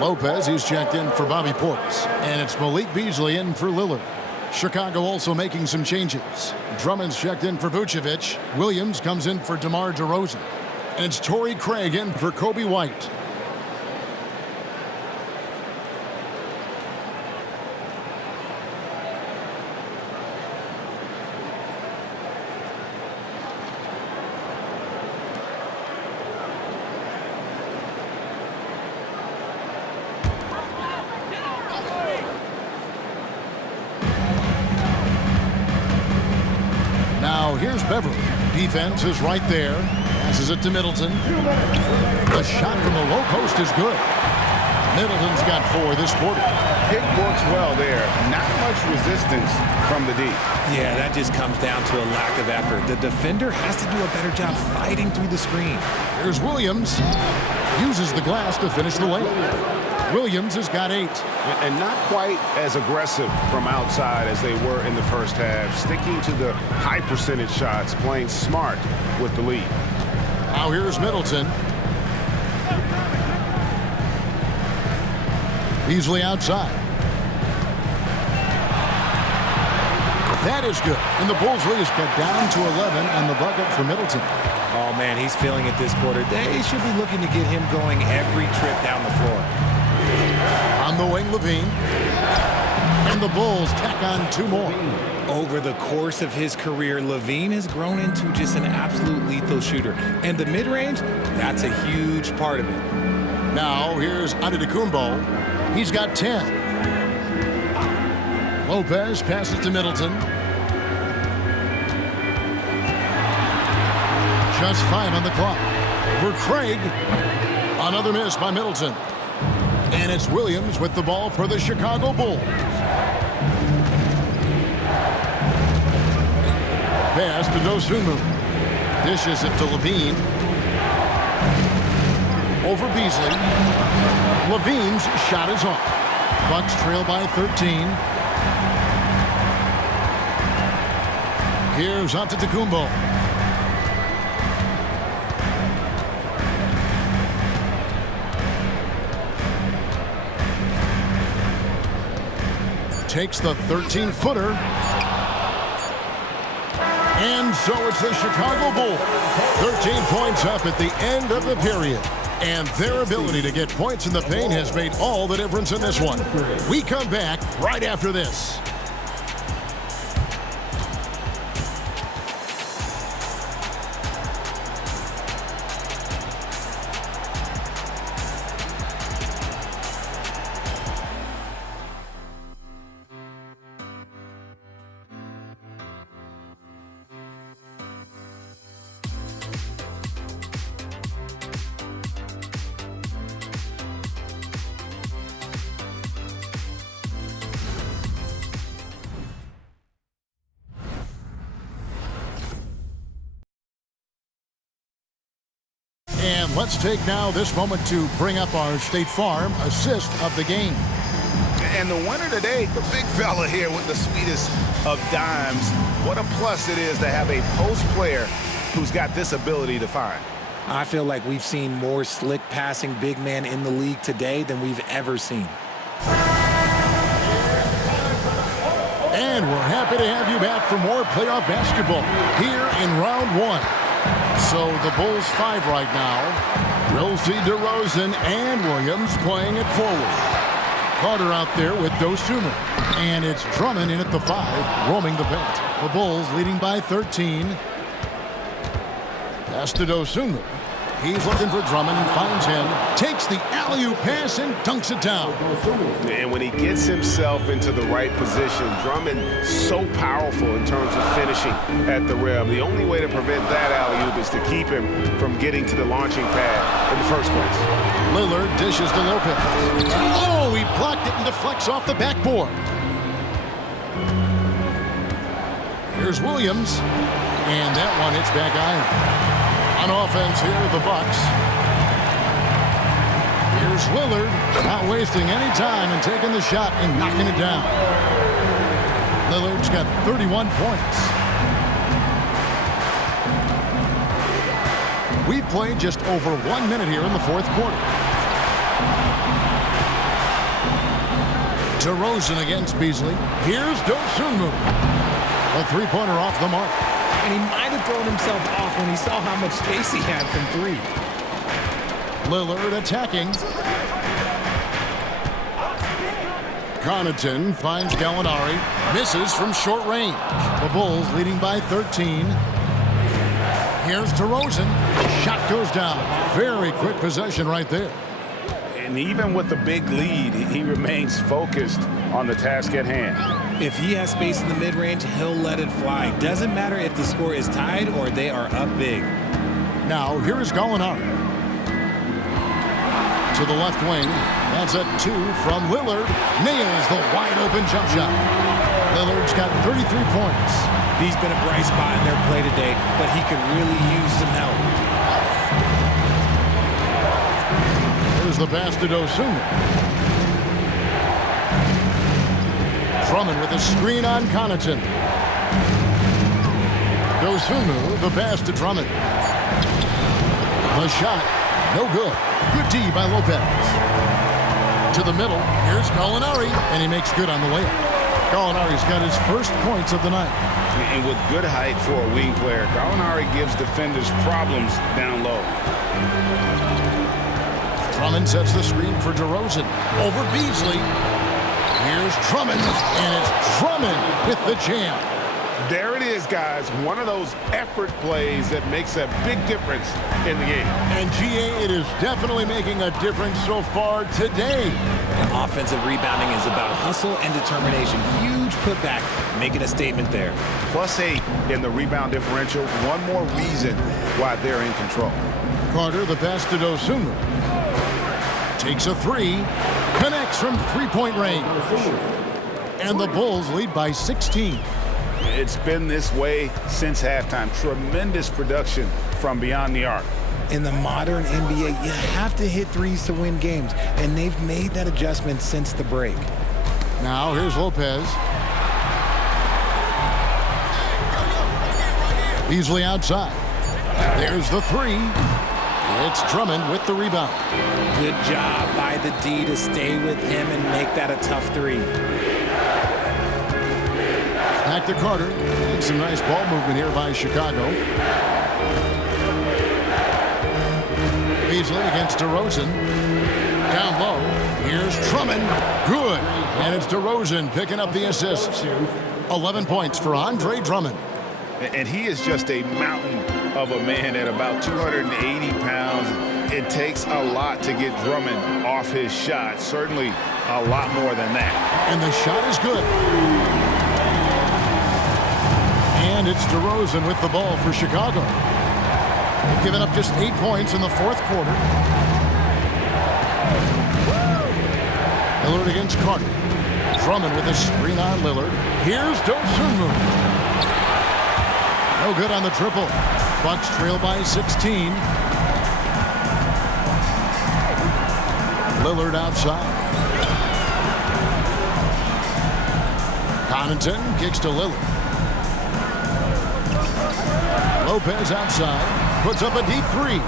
Lopez, he's checked in for Bobby Portis. And it's Malik Beasley in for Lillard. Chicago also making some changes. Drummond's checked in for Vucevic. Williams comes in for DeMar DeRozan. And it's Torrey Craig in for Kobe White. Beverly. Defense is right there. Passes it to Middleton. The shot from the low post is good. Middleton's got 4 this quarter. Pick works well there. Not much resistance from the D. Yeah, that just comes down to a lack of effort. The defender has to do a better job fighting through the screen. Here's Williams. Uses the glass to finish the layup. Williams has got 8. And not quite as aggressive from outside as they were in the first half. Sticking to the high percentage shots, playing smart with the lead. Now here's Middleton. Beasley outside. That is good. And the Bulls lead is cut down to 11 and the bucket for Middleton. Oh, man, he's feeling it this quarter. They should be looking to get him going every trip down the floor. On the wing, Levine. And the Bulls tack on 2 more. Over the course of his career, Levine has grown into just an absolute lethal shooter. And the mid-range, that's a huge part of it. Now here's Antetokounmpo. He's got 10. Lopez passes to Middleton. Just 5 on the clock. For Craig. Another miss by Middleton. And it's Williams with the ball for the Chicago Bulls. Pass to Dosunmu. Dishes it to Levine. Over Beasley. Levine's shot is off. Bucks trail by 13. Here's Antetokounmpo. Takes the 13-footer. And so it's the Chicago Bulls. 13 points up at the end of the period. And their ability to get points in the paint has made all the difference in this one. We come back right after this. And let's take now this moment to bring up our State Farm assist of the game. And the winner today, the big fella here with the sweetest of dimes. What a plus it is to have a post player who's got this ability to find. I feel like we've seen more slick passing big man in the league today than we've ever seen. And we're happy to have you back for more playoff basketball here in round 1. So the Bulls 5 right now. We'll see DeRozan and Williams playing it forward. Carter out there with Dosunmu. And it's Drummond in at the 5, roaming the paint. The Bulls leading by 13. Pass to Dosunmu. He's looking for Drummond and finds him. Takes the alley-oop pass and dunks it down. And when he gets himself into the right position, Drummond so powerful in terms of finishing at the rim. The only way to prevent that alley-oop is to keep him from getting to the launching pad in the first place. Lillard dishes to Lopez. Oh, he blocked it and deflects off the backboard. Here's Williams. And that one hits back iron. On offense here, the Bucks. Here's Lillard, not wasting any time and taking the shot and knocking it down. Lillard's got 31 points. We've played just over 1 minute here in the fourth quarter. DeRozan against Beasley. Here's Dosunmu. A three-pointer off the mark. And he might have thrown himself off when he saw how much space he had from 3. Lillard attacking. Connaughton finds Gallinari. Misses from short range. The Bulls leading by 13. Here's DeRozan. Shot goes down. Very quick possession right there. And And even with the big lead, he remains focused on the task at hand. If he has space in the mid-range, he'll let it fly. Doesn't matter if the score is tied or they are up big. Now, here is Gallinari. To the left wing. That's a 2 from Lillard. Nails the wide-open jump shot. Lillard's got 33 points. He's been a bright spot in their play today, but he could really use some help. Here's the pass to Dosunmu. Drummond with a screen on Connaughton. Dosunmu, the pass to Drummond. The shot, no good. Good D by Lopez. To the middle, here's Gallinari, and he makes good on the layup. Gallinari's got his first points of the night. And with good height for a wing player, Gallinari gives defenders problems down low. Drummond sets the screen for DeRozan. Over Beasley. Here's Drummond, and it's Drummond with the jam. There it is, guys. One of those effort plays that makes a big difference in the game. And GA, it is definitely making a difference so far today. Offensive rebounding is about hustle and determination. Huge putback, making a statement there. +8 in the rebound differential. One more reason why they're in control. Carter, the pass to Dosunmu. Takes a 3. Connects from three-point range. And the Bulls lead by 16. It's been this way since halftime. Tremendous production from beyond the arc. In the modern NBA, you have to hit threes to win games, and they've made that adjustment since the break. Now here's Lopez. Beasley outside. There's the 3. It's Drummond with the rebound. Good job by the D to stay with him and make that a tough 3. Back to Carter. And some nice ball movement here by Chicago. Beasley against DeRozan. Down low. Here's Drummond. Good. And it's DeRozan picking up the assist. 11 points for Andre Drummond. And he is just a mountain of a man at about 280 pounds. It takes a lot to get Drummond off his shot. Certainly a lot more than that. And the shot is good. And it's DeRozan with the ball for Chicago. They've given up just 8 points in the fourth quarter. Lillard against Carter. Drummond with a screen on Lillard. Here's Dosunmu. No good on the triple. Bucks trail by 16. Lillard outside. Connaughton kicks to Lillard. Lopez outside. Puts up a deep 3.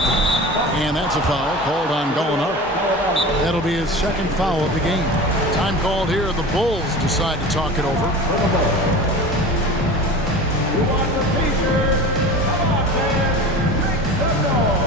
And that's a foul called on Gallinari. That'll be his second foul of the game. Time called here. The Bulls decide to talk it over. Who wants a t-shirt? Come on, fans. Make some noise.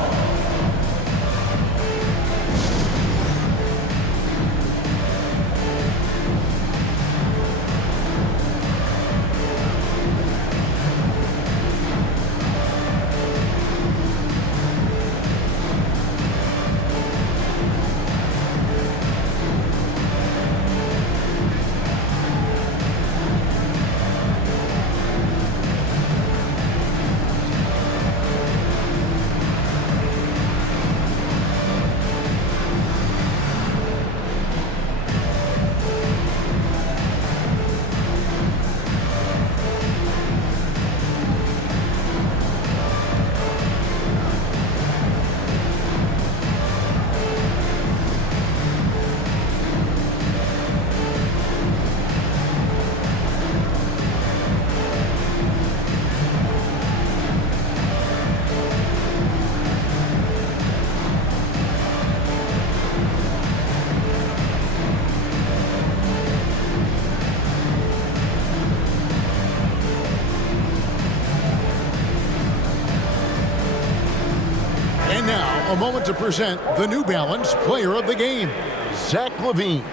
A moment to present the New Balance Player of the Game, Zach LaVine.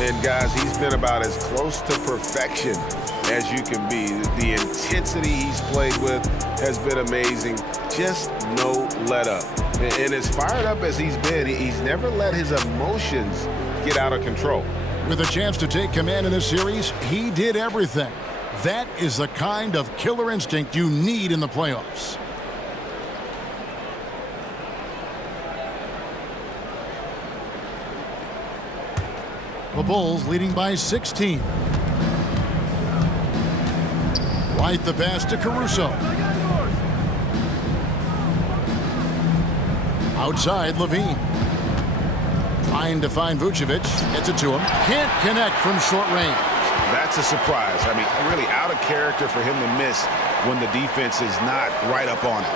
And guys, he's been about as close to perfection as you can be. The intensity he's played with has been amazing. Just no let up. And as fired up as he's been, he's never let his emotions get out of control. With a chance to take command in this series, he did everything. That is the kind of killer instinct you need in the playoffs. The Bulls leading by 16. Right the pass to Caruso. Outside, Levine. Trying to find Vucevic. Gets it to him. Can't connect from short range. That's a surprise. I mean, really out of character for him to miss when the defense is not right up on him.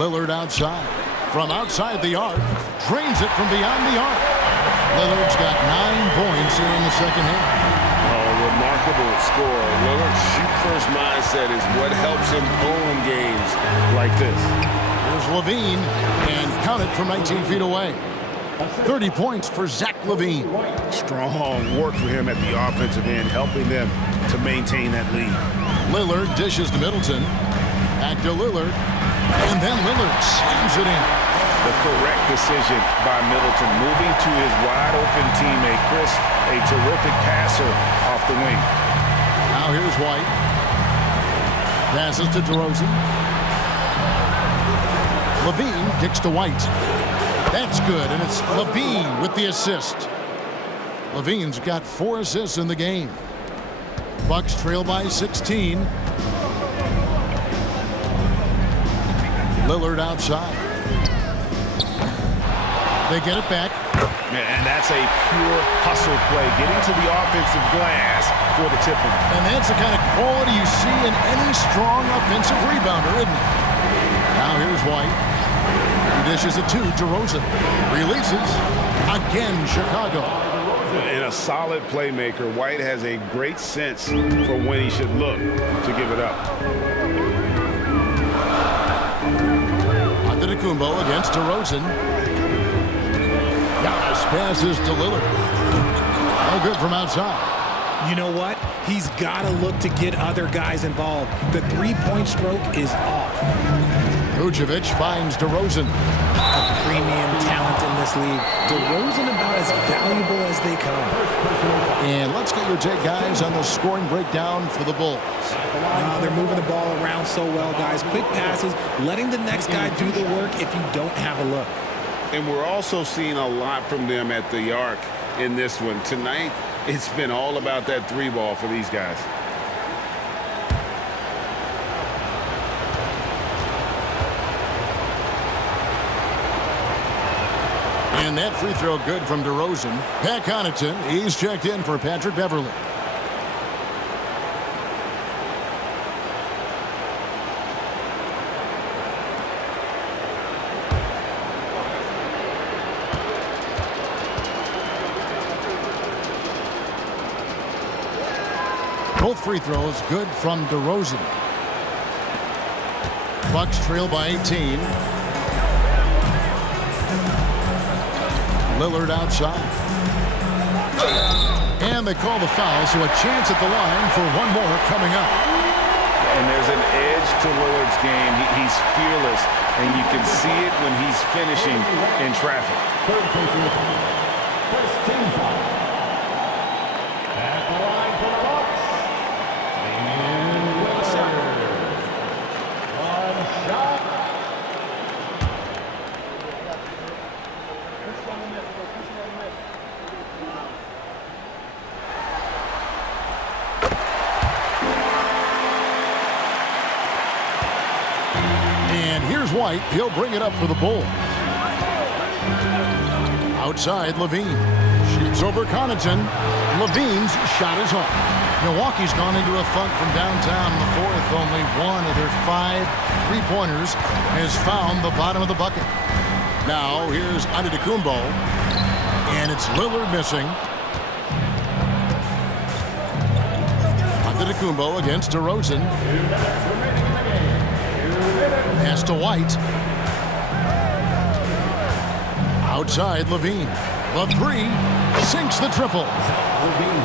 Lillard outside. From outside the arc. Drains it from beyond the arc. Lillard's got 9 points here in the second half. Remarkable score. Lillard's shoot-first mindset is what helps him own games like this. Here's Levine, and count it from 19 feet away. 30 points for Zach Levine. Strong work for him at the offensive end, helping them to maintain that lead. Lillard dishes to Middleton. Back to Lillard. And then Lillard slams it in. The correct decision by Middleton, moving to his wide-open teammate, Chris, a terrific passer off the wing. Now here's White. Passes to DeRozan. Levine kicks to White. That's good, and it's Levine with the assist. Levine's got 4 assists in the game. Bucks trail by 16. Lillard outside. They get it back. And that's a pure hustle play, getting to the offensive glass for the tip-in. And that's the kind of quality you see in any strong offensive rebounder, isn't it? Now here's White. He dishes it to DeRozan. Releases. Again, Chicago. And a solid playmaker, White has a great sense for when he should look to give it up. Antetokounmpo against DeRozan. Giannis passes to Lillard. No good from outside. You know what? He's got to look to get other guys involved. The three-point stroke is off. Vucevic finds DeRozan. A premium talent in this league. DeRozan about as valuable as they come. And let's get your take, guys, on the scoring breakdown for the Bulls. They're moving the ball around so well, guys. Quick passes, letting the next guy do the work if you don't have a look. And we're also seeing a lot from them at the arc in this one. Tonight, it's been all about that 3-ball for these guys. And that free throw good from DeRozan. Pat Connaughton, he's checked in for Patrick Beverley. Both free throws good from DeRozan. Bucks trail by 18. Lillard outside. And they call the foul, so a chance at the line for one more coming up. And there's an edge to Lillard's game. He's fearless, and you can see it when he's finishing in traffic. First team foul. At the line for the Bucks. One shot. And here's White. He'll bring it up for the Bulls. Outside, Levine. Shoots over Connaughton. Levine's shot is off. Milwaukee's gone into a funk from downtown in the fourth. Only one of their 5 3-pointers has found the bottom of the bucket. Now, here's Antetokounmpo. And it's Lillard missing. Antetokounmpo against DeRozan. Pass to White. Outside, Levine. The 3 sinks the triple.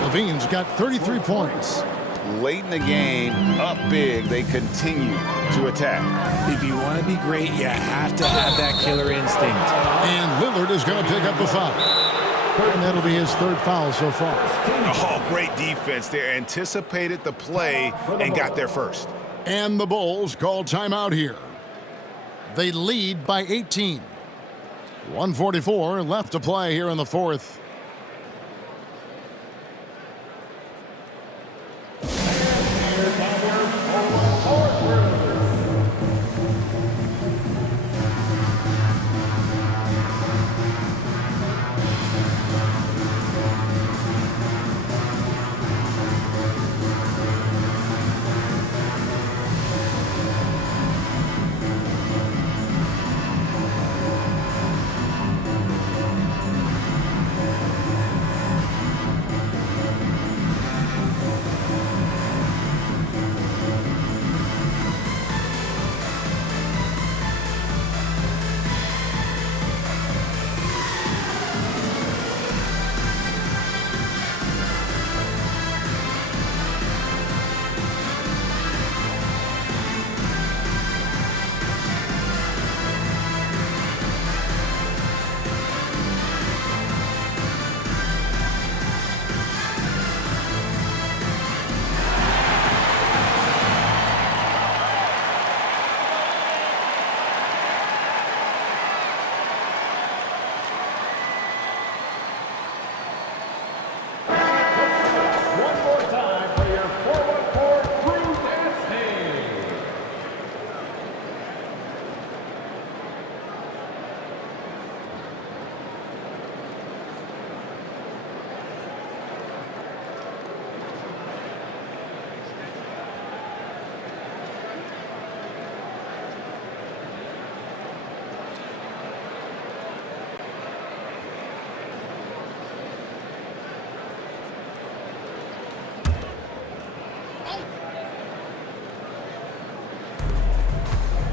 Levine's got 33 points. late in the game, up big, they continue to attack. If you want to be great, you have to have that killer instinct. And Lillard is going to pick up the foul. And that'll be his third foul so far. Oh, great defense there. Anticipated the play and got there first. And the Bulls call timeout here. They lead by 18. 1:44 left to play here in the fourth.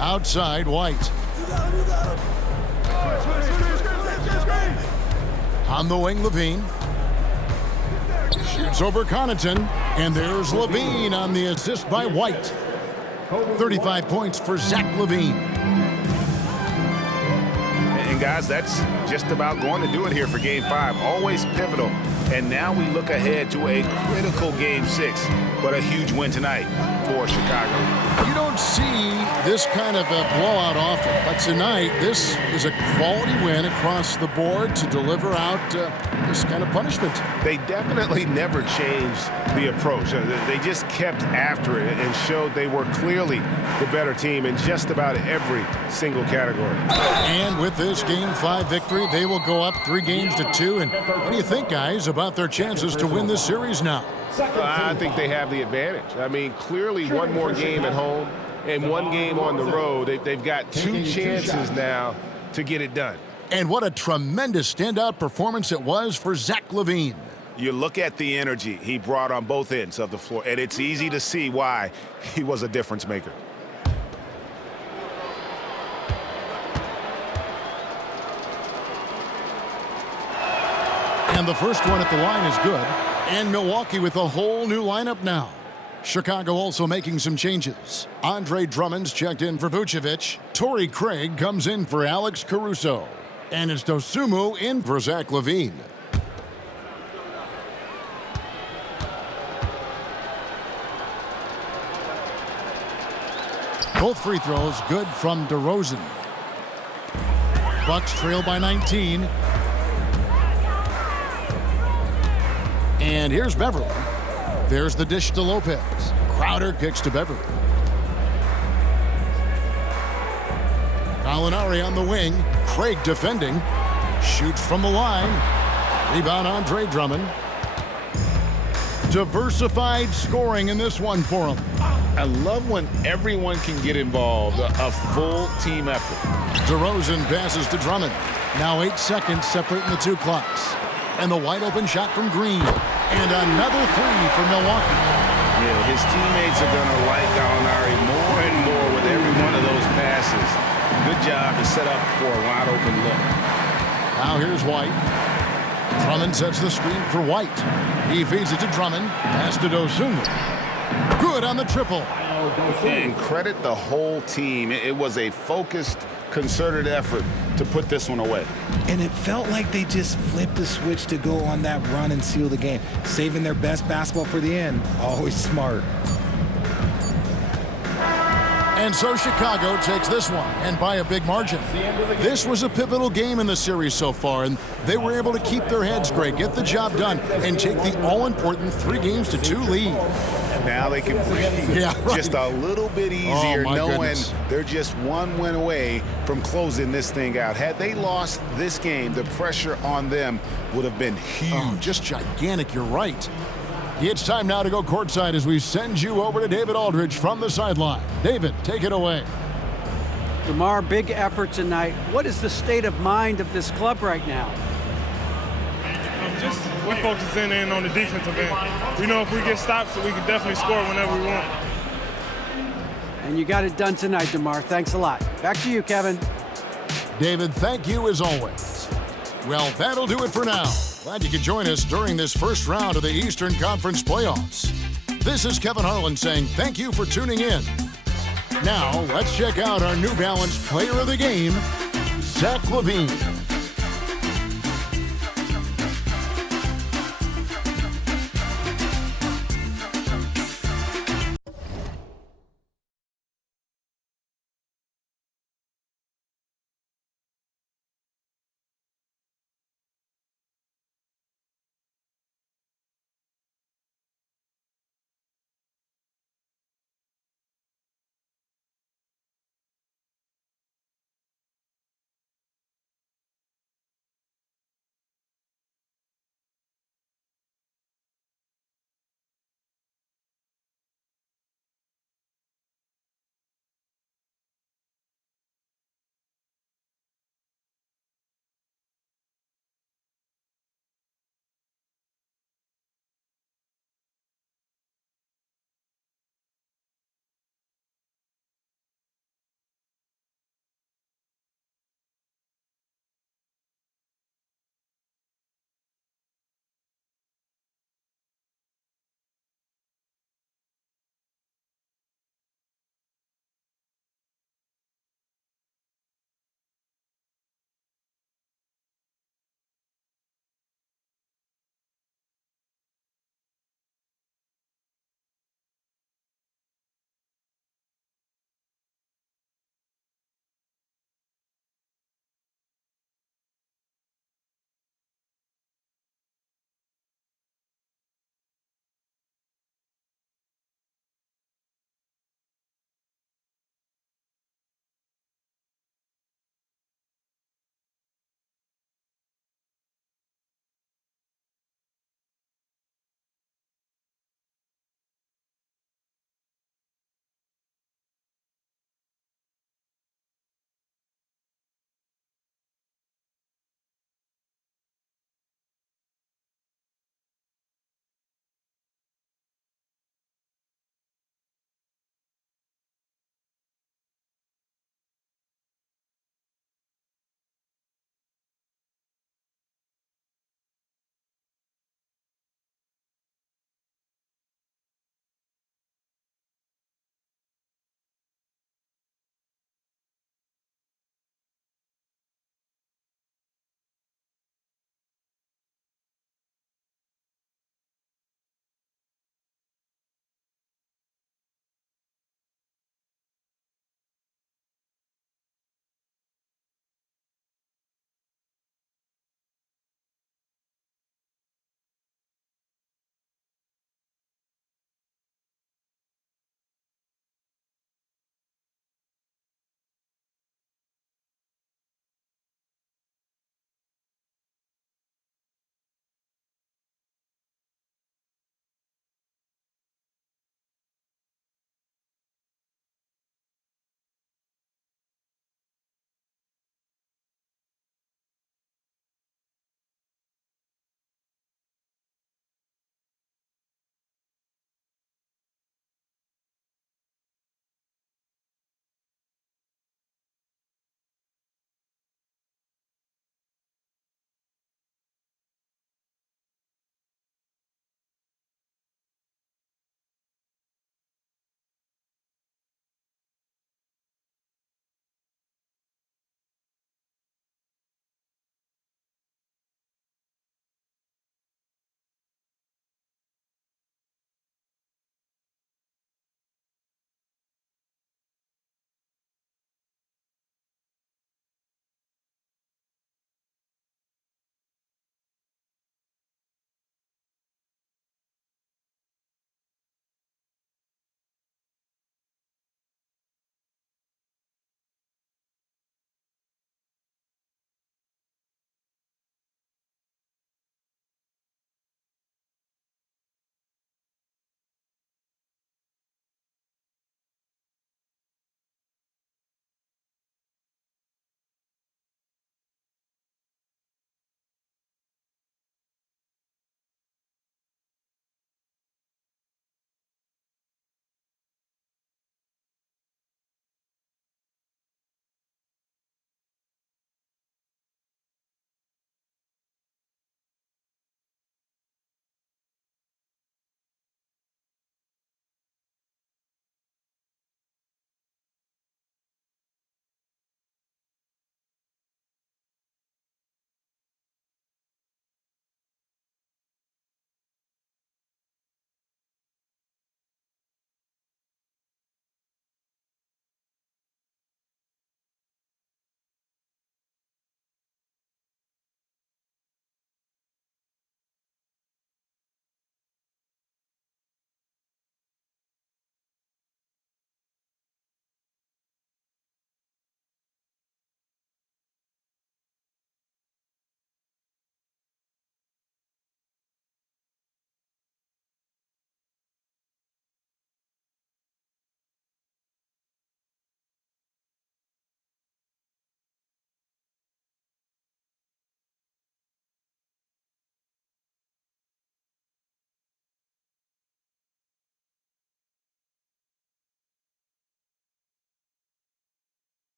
Outside, White. On the wing, Levine. Shoots over Connaughton. And there's Levine on the assist by White. 35 points for Zach LaVine. And guys, that's just about going to do it here for Game 5. Always pivotal. And now we look ahead to a critical Game 6, but a huge win tonight for Chicago. You don't see this kind of a blowout often, but tonight this is a quality win across the board to deliver out this kind of punishment. They definitely never changed the approach. They just kept after it and showed they were clearly the better team in just about every single category. And with this Game 5 victory, they will go up 3-2. And what do you think, guys, about their chances to win this series now? I think they have the advantage. I mean, clearly one more game at home and one game on the road. They've got two chances now to get it done. And what a tremendous standout performance it was for Zach LaVine. You look at the energy he brought on both ends of the floor, and it's easy to see why he was a difference maker. And the first one at the line is good. And Milwaukee with a whole new lineup now. Chicago also making some changes. Andre Drummond's checked in for Vucevic. Torrey Craig comes in for Alex Caruso. And it's Dosunmu in for Zach LaVine. Both free throws good from DeRozan. Bucks trail by 19. And here's Beverly. There's the dish to Lopez. Crowder kicks to Beverly. Gallinari on the wing. Craig defending. Shoots from the line. Rebound Andre Drummond. Diversified scoring in this one for him. I love when everyone can get involved, a full team effort. DeRozan passes to Drummond. Now 8 seconds separating the two clocks. And the wide open shot from Green. And another three for Milwaukee. Yeah, his teammates are going to like Gallinari more and more with every one of those passes. Good job to set up for a wide open look. Now here's White. Drummond sets the screen for White. He feeds it to Drummond. Pass to Dosunmu. Good on the triple. And credit the whole team. It was a focused, concerted effort to put this one away. And it felt like they just flipped the switch to go on that run and seal the game, saving their best basketball for the end. Always smart. And so Chicago takes this one, and by a big margin. This was a pivotal game in the series so far, and they were able to keep their heads straight, get the job done, and take the all-important 3-2 lead. Now they can breathe just a little bit easier, knowing they're just one win away from closing this thing out. Had they lost this game, the pressure on them would have been huge. Oh, just gigantic, you're right. It's time now to go courtside as we send you over to David Aldridge from the sideline. David, take it away. DeMar, big effort tonight. What is the state of mind of this club right now? We're focusing in on the defensive end. We know if we get stops, we can definitely score whenever we want. And you got it done tonight, DeMar. Thanks a lot. Back to you, Kevin. David, thank you as always. Well, that'll do it for now. Glad you could join us during this first round of the Eastern Conference playoffs. This is Kevin Harlan saying thank you for tuning in. Now, let's check out our New Balance Player of the Game, Zach LaVine.